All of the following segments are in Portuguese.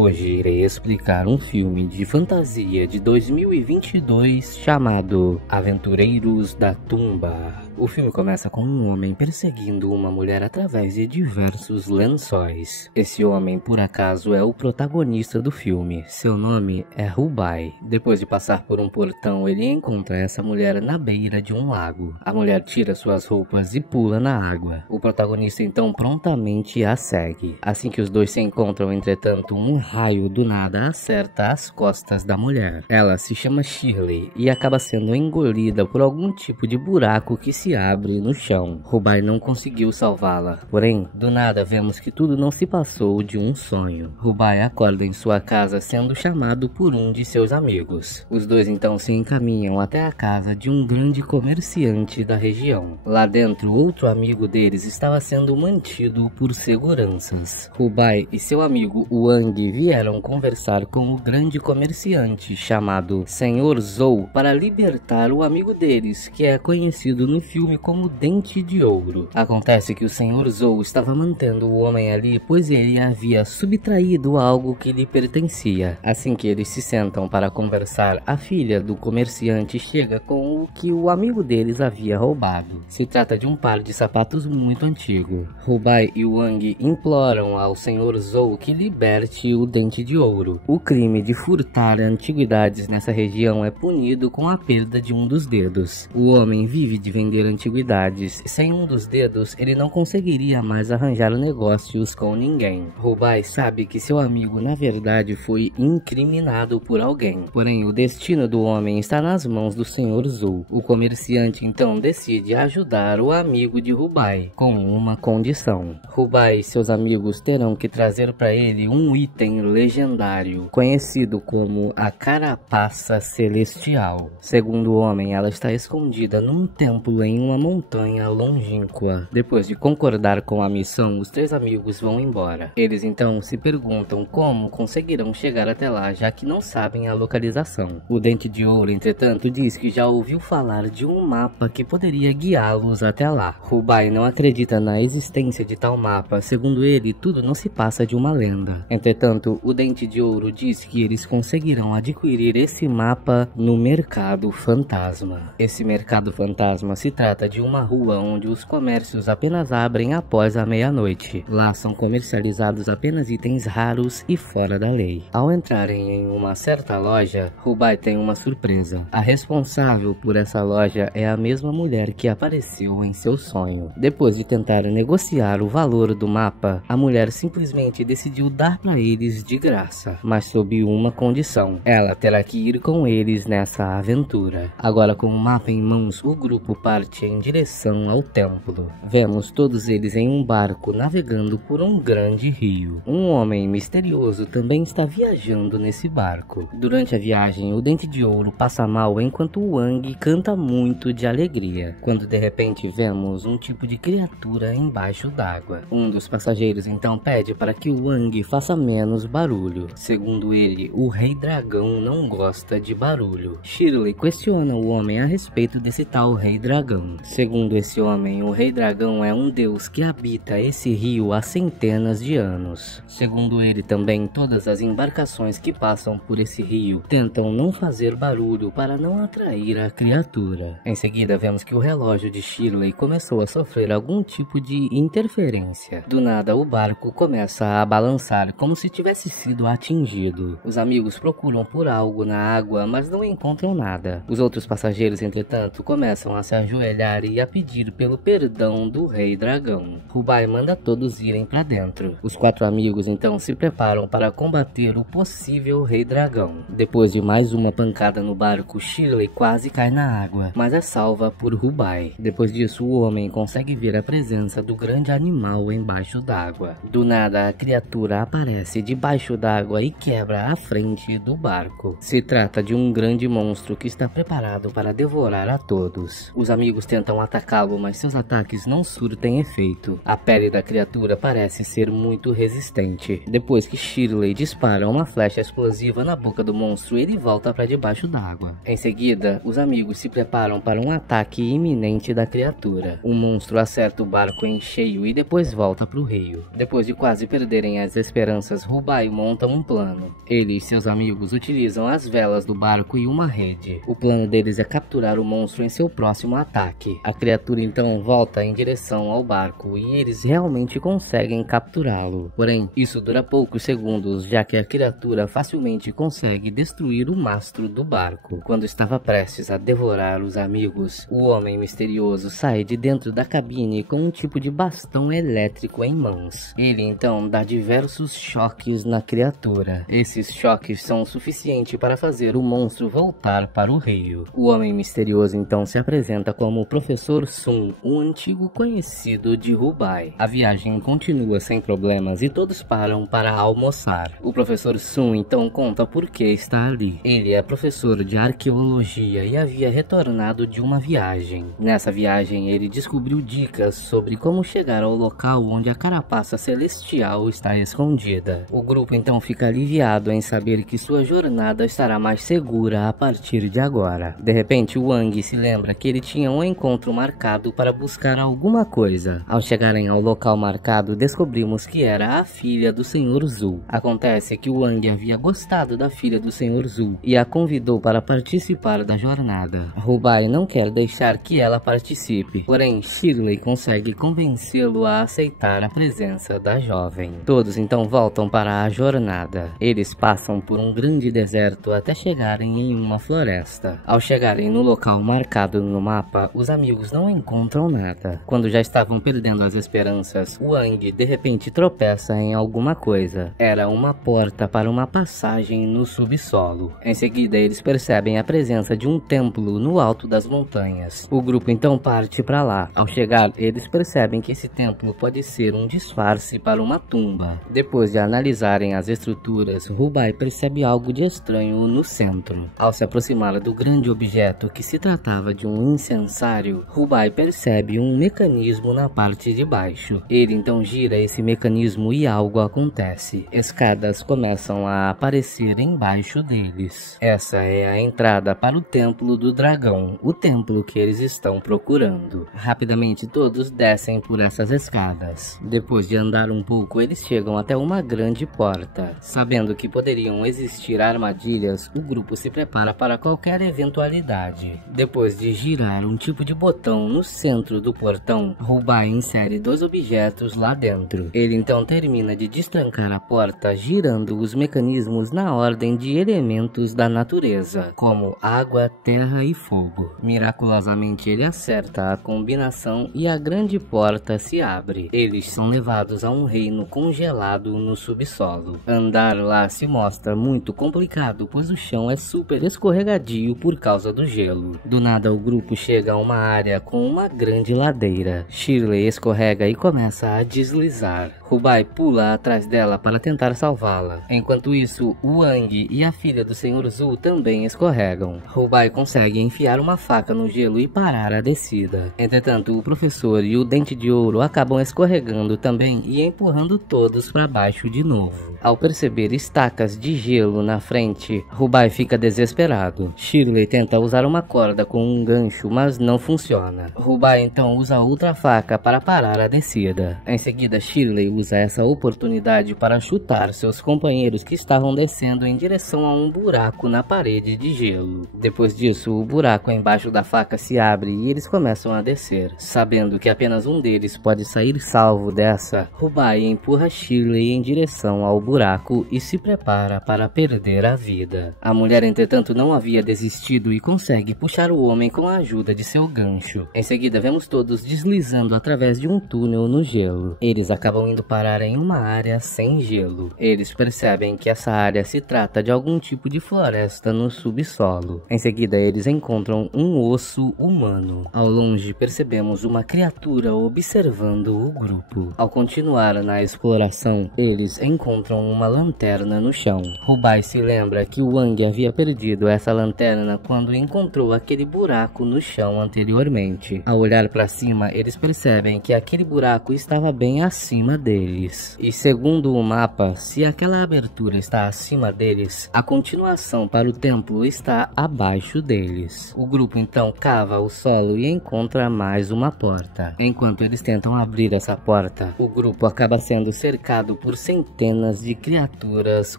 Hoje irei explicar um filme de fantasia de 2022 chamado Aventureiros da Tumba. O filme começa com um homem perseguindo uma mulher através de diversos lençóis. Esse homem, por acaso, é o protagonista do filme. Seu nome é Rubai. Depois de passar por um portão, ele encontra essa mulher na beira de um lago. A mulher tira suas roupas e pula na água. O protagonista então prontamente a segue. Assim que os dois se encontram, entretanto, um raio do nada acerta as costas da mulher. Ela se chama Shirley e acaba sendo engolida por algum tipo de buraco que se abre no chão. Rubai não conseguiu salvá-la. Porém, do nada vemos que tudo não se passou de um sonho. Rubai acorda em sua casa sendo chamado por um de seus amigos. Os dois então se encaminham até a casa de um grande comerciante da região. Lá dentro, outro amigo deles estava sendo mantido por seguranças. Rubai e seu amigo Wang vieram conversar com o grande comerciante chamado Senhor Zou para libertar o amigo deles, que é conhecido no filme como Dente de Ouro. Acontece que o Senhor Zou estava mantendo o homem ali, pois ele havia subtraído algo que lhe pertencia. Assim que eles se sentam para conversar, a filha do comerciante chega com o que o amigo deles havia roubado. Se trata de um par de sapatos muito antigo. Rubai e Wang imploram ao Senhor Zou que liberte o Dente de Ouro. O crime de furtar antiguidades nessa região é punido com a perda de um dos dedos. O homem vive de vender antiguidades. Sem um dos dedos, ele não conseguiria mais arranjar negócios com ninguém. Rubai sabe que seu amigo na verdade foi incriminado por alguém. Porém, o destino do homem está nas mãos do Senhor Zou. O comerciante então decide ajudar o amigo de Rubai com uma condição. Rubai e seus amigos terão que trazer para ele um item legendário, conhecido como a Carapaça Celestial. Segundo o homem, ela está escondida num templo em uma montanha longínqua. Depois de concordar com a missão, os três amigos vão embora. Eles então se perguntam como conseguirão chegar até lá, já que não sabem a localização. O Dente de Ouro, entretanto, diz que já ouviu falar de um mapa que poderia guiá-los até lá. Rubai não acredita na existência de tal mapa. Segundo ele, tudo não se passa de uma lenda. Entretanto, o Dente de Ouro diz que eles conseguirão adquirir esse mapa no Mercado Fantasma. Esse Mercado Fantasma se trata de uma rua onde os comércios apenas abrem após a meia-noite. Lá são comercializados apenas itens raros e fora da lei. Ao entrarem em uma certa loja, Rubai tem uma surpresa. A responsável por essa loja é a mesma mulher que apareceu em seu sonho. Depois de tentar negociar o valor do mapa, a mulher simplesmente decidiu dar para eles de graça, mas sob uma condição: ela terá que ir com eles nessa aventura. Agora, com o mapa em mãos, o grupo parte em direção ao templo. Vemos todos eles em um barco navegando por um grande rio. Um homem misterioso também está viajando nesse barco. Durante a viagem, o Dente de Ouro passa mal enquanto Wang canta muito de alegria, quando de repente vemos um tipo de criatura embaixo d'água. Um dos passageiros então pede para que Wang faça menos barulho. Segundo ele, o Rei Dragão não gosta de barulho. Shirley questiona o homem a respeito desse tal Rei Dragão. Segundo esse homem, o Rei Dragão é um deus que habita esse rio há centenas de anos. Segundo ele também, todas as embarcações que passam por esse rio tentam não fazer barulho para não atrair a criatura. Em seguida, vemos que o relógio de Shirley começou a sofrer algum tipo de interferência. Do nada, o barco começa a balançar como se tivesse sido atingido. Os amigos procuram por algo na água, mas não encontram nada. Os outros passageiros, entretanto, começam a se ajoelhar e a pedir pelo perdão do Rei Dragão. Rubai manda todos irem para dentro. Os quatro amigos então se preparam para combater o possível Rei Dragão. Depois de mais uma pancada no barco, Shirley quase cai na água, mas é salva por Rubai. Depois disso, o homem consegue ver a presença do grande animal embaixo d'água. Do nada, a criatura aparece debaixo d'água e quebra a frente do barco. Se trata de um grande monstro que está preparado para devorar a todos. Os amigos amigos tentam atacá-lo, mas seus ataques não surtem efeito. A pele da criatura parece ser muito resistente. Depois que Shirley dispara uma flecha explosiva na boca do monstro, ele volta para debaixo d'água. Em seguida, os amigos se preparam para um ataque iminente da criatura. O monstro acerta o barco em cheio e depois volta para o rio. Depois de quase perderem as esperanças, Rubai monta um plano. Ele e seus amigos utilizam as velas do barco e uma rede. O plano deles é capturar o monstro em seu próximo ataque. A criatura então volta em direção ao barco e eles realmente conseguem capturá-lo. Porém, isso dura poucos segundos, já que a criatura facilmente consegue destruir o mastro do barco. Quando estava prestes a devorar os amigos, o homem misterioso sai de dentro da cabine com um tipo de bastão elétrico em mãos. Ele então dá diversos choques na criatura. Esses choques são o suficiente para fazer o monstro voltar para o rio. O homem misterioso então se apresenta como o Professor Sun, um antigo conhecido de Rubai. A viagem continua sem problemas e todos param para almoçar. O Professor Sun então conta por que está ali. Ele é professor de arqueologia e havia retornado de uma viagem. Nessa viagem ele descobriu dicas sobre como chegar ao local onde a carapaça celestial está escondida. O grupo então fica aliviado em saber que sua jornada estará mais segura a partir de agora. De repente, Wang se lembra que ele tinha um encontro marcado para buscar alguma coisa. Ao chegarem ao local marcado, descobrimos que era a filha do Sr. Zhu. Acontece que Wang havia gostado da filha do Sr. Zhu e a convidou para participar da jornada. Rubai não quer deixar que ela participe, porém Shirley consegue convencê-lo a aceitar a presença da jovem. Todos então voltam para a jornada. Eles passam por um grande deserto até chegarem em uma floresta. Ao chegarem no local marcado no mapa, os amigos não encontram nada. Quando já estavam perdendo as esperanças, Wang de repente tropeça em alguma coisa. Era uma porta para uma passagem no subsolo. Em seguida, eles percebem a presença de um templo no alto das montanhas. O grupo então parte para lá. Ao chegar, eles percebem que esse templo pode ser um disfarce para uma tumba. Depois de analisarem as estruturas, Rubai percebe algo de estranho no centro. Ao se aproximar do grande objeto que se tratava de um incensário, Rubai percebe um mecanismo na parte de baixo. Ele então gira esse mecanismo e algo acontece. Escadas começam a aparecer embaixo deles. Essa é a entrada para o Templo do Dragão, o templo que eles estão procurando. Rapidamente todos descem por essas escadas. Depois de andar um pouco, eles chegam até uma grande porta. Sabendo que poderiam existir armadilhas, o grupo se prepara para qualquer eventualidade. Depois de girar um tipo de botão no centro do portão, Rubai insere dois objetos lá dentro. Ele então termina de destrancar a porta girando os mecanismos na ordem de elementos da natureza, como água, terra e fogo. Miraculosamente ele acerta a combinação e a grande porta se abre. Eles são levados a um reino congelado no subsolo. Andar lá se mostra muito complicado, pois o chão é super escorregadio por causa do gelo. Do nada o grupo chega a uma área com uma grande ladeira. Shirley escorrega e começa a deslizar. Rubai pula atrás dela para tentar salvá-la. Enquanto isso, Wang e a filha do Sr. Zhu também escorregam. Rubai consegue enfiar uma faca no gelo e parar a descida. Entretanto, o professor e o Dente de Ouro acabam escorregando também e empurrando todos para baixo de novo. Ao perceber estacas de gelo na frente, Rubai fica desesperado. Shirley tenta usar uma corda com um gancho, mas não funciona. Rubai então usa outra faca para parar a descida. Em seguida, Shirley usa essa oportunidade para chutar seus companheiros que estavam descendo em direção a um buraco na parede de gelo. Depois disso, o buraco embaixo da faca se abre e eles começam a descer. Sabendo que apenas um deles pode sair salvo dessa, Rubai empurra Shirley em direção ao buraco e se prepara para perder a vida. A mulher, entretanto, não havia desistido e consegue puxar o homem com a ajuda de seu gancho. Em seguida, vemos todos deslizando através de um túnel no gelo. Eles acabam indo parar em uma área sem gelo. Eles percebem que essa área se trata de algum tipo de floresta no subsolo. Em seguida, eles encontram um osso humano. Ao longe, percebemos uma criatura observando o grupo. Ao continuar na exploração, eles encontram uma lanterna no chão. Rubai se lembra que Wang havia perdido essa lanterna quando encontrou aquele buraco no chão anteriormente. Ao olhar para cima, eles percebem que aquele buraco estava bem acima deles. E segundo o mapa, se aquela abertura está acima deles, a continuação para o templo está abaixo deles. O grupo então cava o solo e encontra mais uma porta. Enquanto eles tentam abrir essa porta, o grupo acaba sendo cercado por centenas de criaturas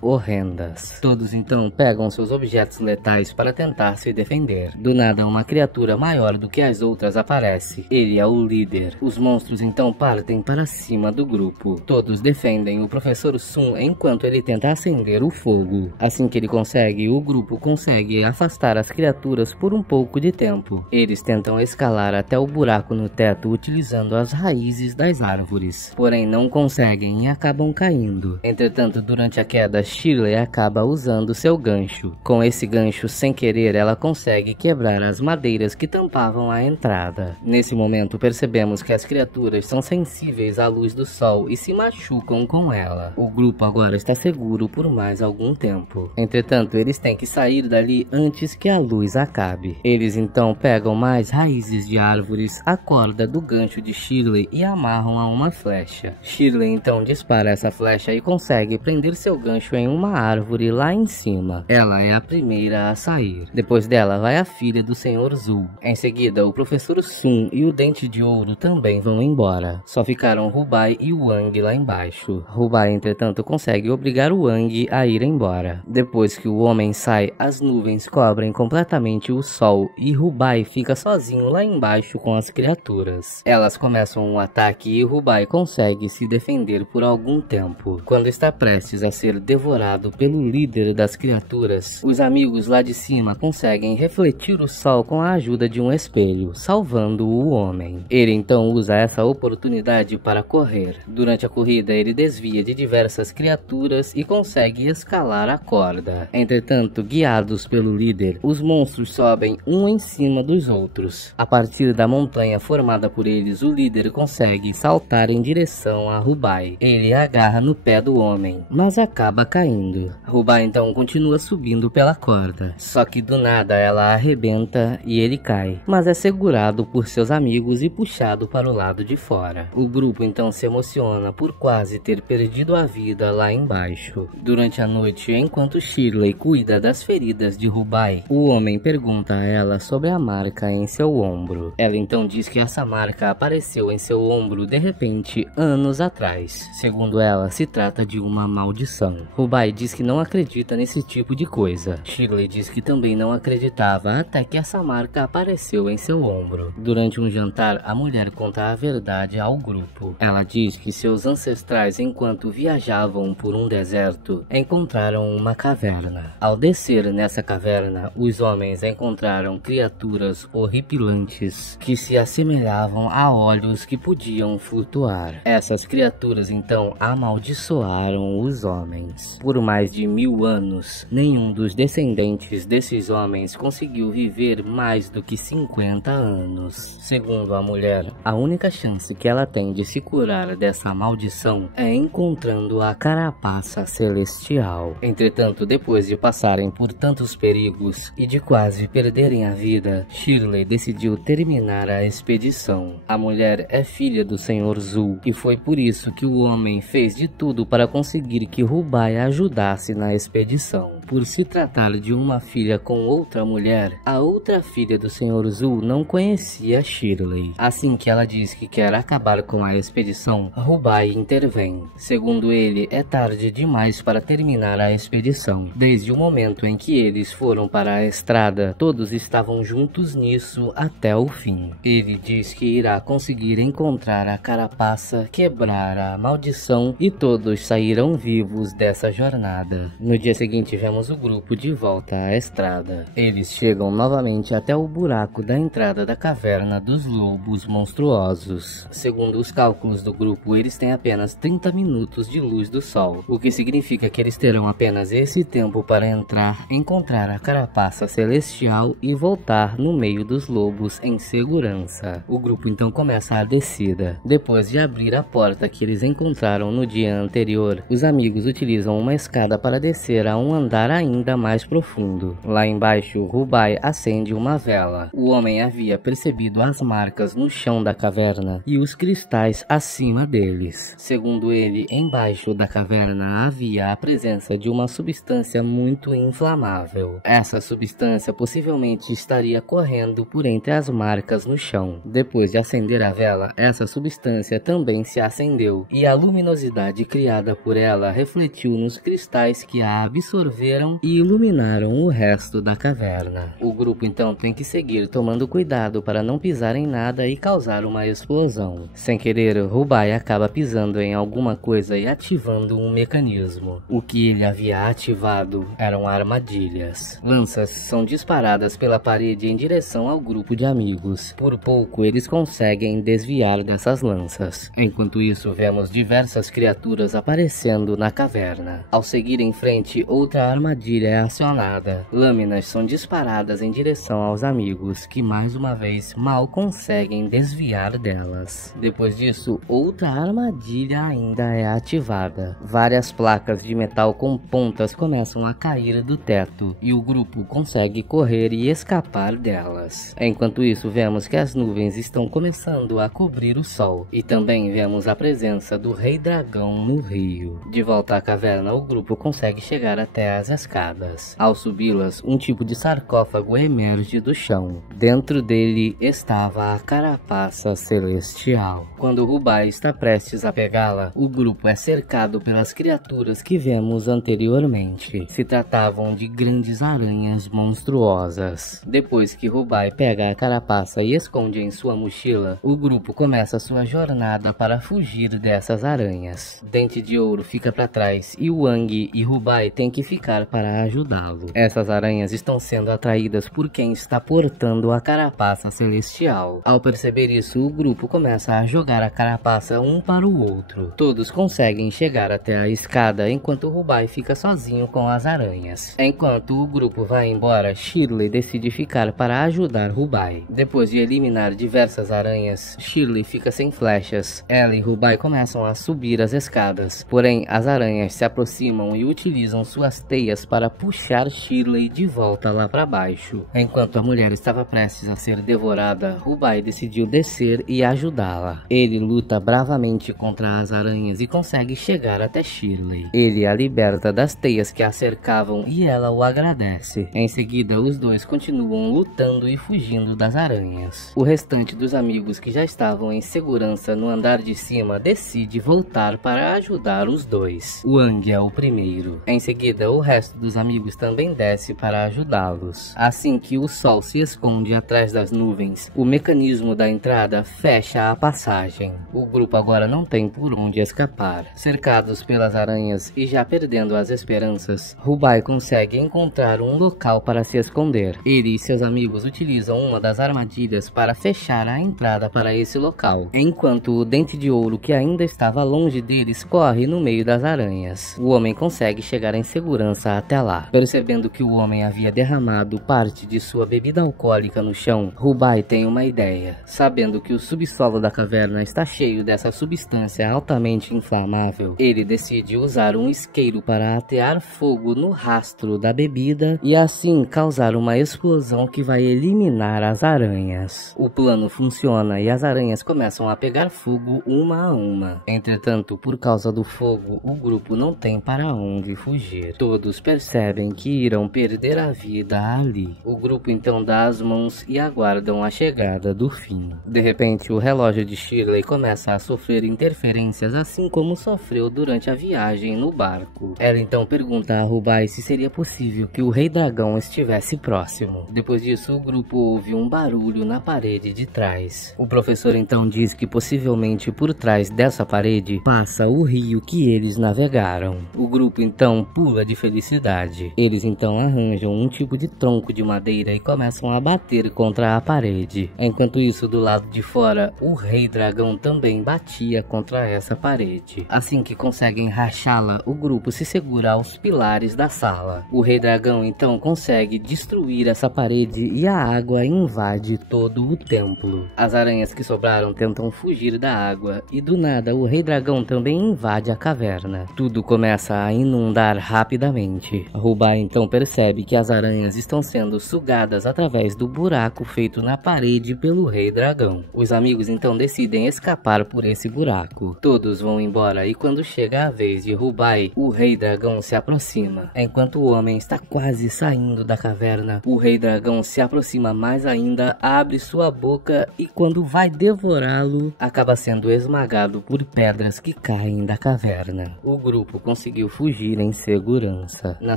horrendas. Todos então pegam seus objetos letais para tentar se defender. Do nada, uma criatura maior do que as outras aparece. Ele é o líder. Os monstros então partem para cima do grupo. Todos defendem o professor Sun enquanto ele tenta acender o fogo. Assim que ele consegue, o grupo consegue afastar as criaturas por um pouco de tempo. Eles tentam escalar até o buraco no teto utilizando as raízes das árvores, porém não conseguem e acabam caindo. Entretanto, durante a queda, Shirley acaba usando seu gancho. Com esse gancho, sem querer, ela consegue quebrar as madeiras que tampavam a entrada. Nesse momento, percebemos que as criaturas são sensíveis à luz do sol e se machucam com ela. O grupo agora está seguro por mais algum tempo. Entretanto, eles têm que sair dali antes que a luz acabe. Eles então pegam mais raízes de árvores, a corda do gancho de Shirley e amarram a uma flecha. Shirley então dispara essa flecha e consegue prender seu gancho em uma árvore lá em cima. Ela é a primeira a sair. Depois dela vai a filha do Senhor Zul. Em seguida, o professor Sun e o Dente de Ouro também vão embora. Só ficaram Rubai e Wang lá embaixo. Rubai, entretanto, consegue obrigar o Wang a ir embora. Depois que o homem sai, as nuvens cobrem completamente o sol e Rubai fica sozinho lá embaixo com as criaturas. Elas começam um ataque e Rubai consegue se defender por algum tempo. Quando está prestes a ser devorado pelo líder das criaturas, os amigos lá de cima conseguem refletir o sol com a ajuda de um espelho, salvando o homem. Ele então usa essa oportunidade para correr. Durante a corrida, ele desvia de diversas criaturas e consegue escalar a corda. Entretanto, guiados pelo líder, os monstros sobem um em cima dos outros. A partir da montanha formada por eles, o líder consegue saltar em direção a Rubai. Ele agarra no pé do homem, mas acaba caindo. Rubai então continua subindo pela corda, só que do nada ela arrebenta e ele cai, mas é segurado por seus amigos e puxado para o lado de fora. O grupo então se emociona por quase ter perdido a vida lá embaixo. Durante a noite, enquanto Shirley cuida das feridas de Rubai, o homem pergunta a ela sobre a marca em seu ombro. Ela então diz que essa marca apareceu em seu ombro de repente anos atrás. Segundo ela, se trata de uma maldição. Rubai diz que não acredita nesse tipo de coisa. Shirley diz que também não acreditava até que essa marca apareceu em seu ombro. Durante um jantar, a mulher conta a verdade ao grupo. Ela diz que seus ancestrais, enquanto viajavam por um deserto, encontraram uma caverna. Ao descer nessa caverna, os homens encontraram criaturas horripilantes que se assemelhavam a olhos que podiam flutuar. Essas criaturas então amaldiçoaram os homens. Por mais de 1000 anos, nenhum dos descendentes desses homens conseguiu viver mais do que 50 anos. Segundo a mulher, a única chance que ela tem de se curar dessa maldição é encontrando a carapaça celestial. Entretanto, depois de passarem por tantos perigos e de quase perderem a vida, Shirley decidiu terminar a expedição. A mulher é filha do Senhor Zul e foi por isso que o homem fez de tudo para conseguir que Rubai ajudasse na expedição. Por se tratar de uma filha com outra mulher, a outra filha do Senhor Zul não conhecia Shirley. Assim que ela diz que quer acabar com a expedição, Rubai intervém. Segundo ele, é tarde demais para terminar a expedição. Desde o momento em que eles foram para a estrada, todos estavam juntos nisso até o fim. Ele diz que irá conseguir encontrar a carapaça, quebrar a maldição e todos sairão vivos dessa jornada. No dia seguinte, vemos o grupo de volta à estrada. Eles chegam novamente até o buraco da entrada da caverna dos lobos monstruosos. Segundo os cálculos do grupo, eles têm apenas 30 minutos de luz do sol, o que significa que eles terão apenas esse tempo para entrar, encontrar a carapaça celestial e voltar no meio dos lobos em segurança. O grupo então começa a descida. Depois de abrir a porta que eles encontraram no dia anterior, os amigos utilizam uma escada para descer a um andar lugar ainda mais profundo. Lá embaixo, Rubai acende uma vela. O homem havia percebido as marcas no chão da caverna e os cristais acima deles. Segundo ele, embaixo da caverna havia a presença de uma substância muito inflamável. Essa substância possivelmente estaria correndo por entre as marcas no chão. Depois de acender a vela, essa substância também se acendeu e a luminosidade criada por ela refletiu nos cristais que a absorveram e iluminaram o resto da caverna. O grupo então tem que seguir tomando cuidado para não pisar em nada e causar uma explosão. Sem querer, Rubai acaba pisando em alguma coisa e ativando um mecanismo. O que ele havia ativado eram armadilhas. Lanças são disparadas pela parede em direção ao grupo de amigos. Por pouco, eles conseguem desviar dessas lanças. Enquanto isso, vemos diversas criaturas aparecendo na caverna. Ao seguir em frente, outra armadilha é acionada. Lâminas são disparadas em direção aos amigos, que mais uma vez mal conseguem desviar delas. Depois disso, outra armadilha ainda é ativada. Várias placas de metal com pontas começam a cair do teto e o grupo consegue correr e escapar delas. Enquanto isso, vemos que as nuvens estão começando a cobrir o sol e também vemos a presença do Rei Dragão no rio. De volta à caverna, o grupo consegue chegar até as escadas. Ao subi-las, um tipo de sarcófago emerge do chão. Dentro dele estava a carapaça celestial. Quando Rubai está prestes a pegá-la, o grupo é cercado pelas criaturas que vemos anteriormente. Se tratavam de grandes aranhas monstruosas. Depois que Rubai pega a carapaça e esconde em sua mochila, o grupo começa sua jornada para fugir dessas aranhas. Dente de Ouro fica para trás e Wang e Rubai têm que ficar para ajudá-lo. Essas aranhas estão sendo atraídas por quem está portando a carapaça celestial. Ao perceber isso, o grupo começa a jogar a carapaça um para o outro. Todos conseguem chegar até a escada enquanto Rubai fica sozinho com as aranhas. Enquanto o grupo vai embora, Shirley decide ficar para ajudar Rubai. Depois de eliminar diversas aranhas, Shirley fica sem flechas. Ela e Rubai começam a subir as escadas. Porém, as aranhas se aproximam e utilizam suas teias para puxar Shirley de volta lá para baixo. Enquanto a mulher estava prestes a ser devorada, Rubai decidiu descer e ajudá-la. Ele luta bravamente contra as aranhas e consegue chegar até Shirley. Ele a liberta das teias que a cercavam e ela o agradece. Em seguida, os dois continuam lutando e fugindo das aranhas. O restante dos amigos que já estavam em segurança no andar de cima decide voltar para ajudar os dois. Wang é o primeiro. Em seguida, o resto dos amigos também desce para ajudá-los. Assim que o sol se esconde atrás das nuvens, o mecanismo da entrada fecha a passagem. O grupo agora não tem por onde escapar. Cercados pelas aranhas e já perdendo as esperanças, Rubai consegue encontrar um local para se esconder. Ele e seus amigos utilizam uma das armadilhas para fechar a entrada para esse local, enquanto o Dente de Ouro, que ainda estava longe deles, corre no meio das aranhas. O homem consegue chegar em segurança até lá. Percebendo que o homem havia derramado parte de sua bebida alcoólica no chão, Rubai tem uma ideia. Sabendo que o subsolo da caverna está cheio dessa substância altamente inflamável, ele decide usar um isqueiro para atear fogo no rastro da bebida e assim causar uma explosão que vai eliminar as aranhas. O plano funciona e as aranhas começam a pegar fogo uma a uma. Entretanto, por causa do fogo, o grupo não tem para onde fugir. Todos percebem que irão perder a vida ali. O grupo então dá as mãos e aguardam a chegada do fim. De repente, o relógio de Shirley começa a sofrer interferências, assim como sofreu durante a viagem no barco. Ela então pergunta a Rubai se seria possível que o Rei Dragão estivesse próximo. Depois disso, o grupo ouve um barulho na parede de trás. O professor então diz que possivelmente por trás dessa parede passa o rio que eles navegaram. O grupo então pula de felicidade. Eles então arranjam um tipo de tronco de madeira e começam a bater contra a parede. Enquanto isso, do lado de fora, o Rei Dragão também batia contra essa parede. Assim que conseguem rachá-la, o grupo se segura aos pilares da sala. O Rei Dragão então consegue destruir essa parede e a água invade todo o templo. As aranhas que sobraram tentam fugir da água e do nada o Rei Dragão também invade a caverna. Tudo começa a inundar rapidamente. seguinte. Rubai então percebe que as aranhas estão sendo sugadas através do buraco feito na parede pelo Rei Dragão. Os amigos então decidem escapar por esse buraco. Todos vão embora e quando chega a vez de Rubai, o Rei Dragão se aproxima. Enquanto o homem está quase saindo da caverna, o Rei Dragão se aproxima mais ainda, abre sua boca e quando vai devorá-lo, acaba sendo esmagado por pedras que caem da caverna. O grupo conseguiu fugir em segurança. Na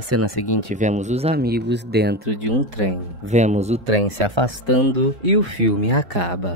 cena seguinte vemos os amigos dentro de um trem. Vemos o trem se afastando e o filme acaba.